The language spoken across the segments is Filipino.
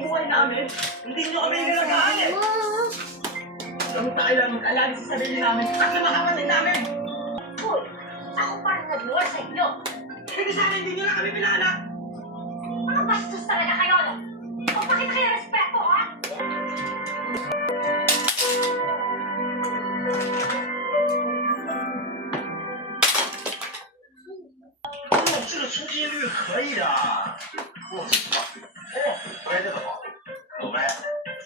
buhay namin, hindi nyo kami nilalagaan eh. Kung tayo lang mag-alala sa sarili namin at sa mga kapatid namin. Hoy, ako pa rin nag-luwar sa inyo. Hindi sana hindi nyo na kami pinaanak. Mga bastos talaga kayo, no? O bakit kayo respeto, ha?这个出勤率可以的，不错。哦，乖的好，走呗，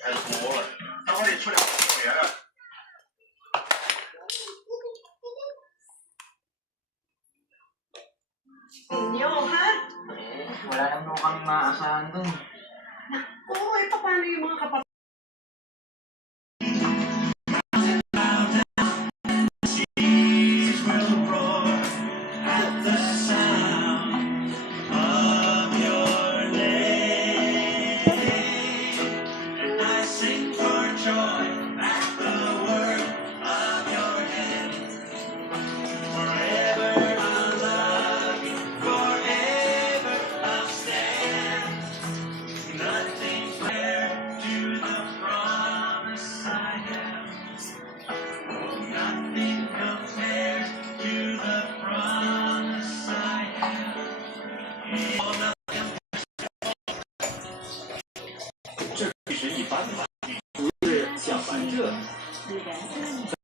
太多了，待会儿得出2个幼儿园了。Inyo, ha? Wala naman kami maaasahan dun. Oo, eh, paano yung mga kapatid?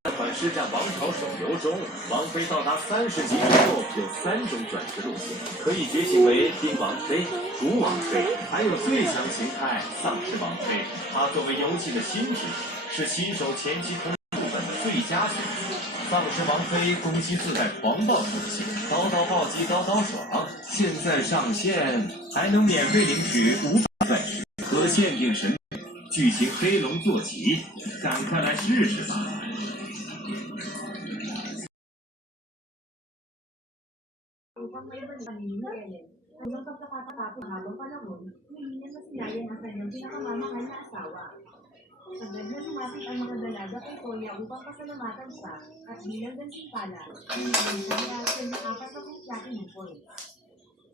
在款师战王朝手游中，王妃到达30级之后有3种转职路线，可以觉醒为丁王妃、楚王妃，还有最强形态丧尸王妃。它作为游戏的新职，是新手前期通部分的最佳选择。丧尸王妃攻击自带狂暴属性，刀刀暴击刀刀爽。现在上线还能免费领取500钻石和限定神。剧情黑龙坐骑，赶快来试试吧！ Upang maiba kanina Ellen. Hanggang pagkakatapos habang panahon, hindi niya masilayan ang kanyang pinakamamahal na asawa. Agad na lumapit ang mga dalaga kay Toya upang pasalamatan siya at bilang gantimpala, binibenta niya sa 4 na platinum ng coins.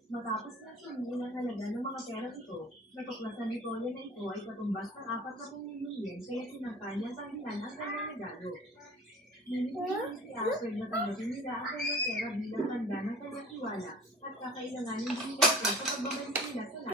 Matapos na sundin ang halaga ng mga pera ito, natuklasan ni Toya na ito ay katumbas ng 40 milyon kaya sinangka niya sa hilan ang kanyang regalo. Ninitin si Alfred na tanggapin nila ang kanyang pera bilang tanda ng kanyang tiwala at kakailanganin din nila ito sa pagbabalik nila sa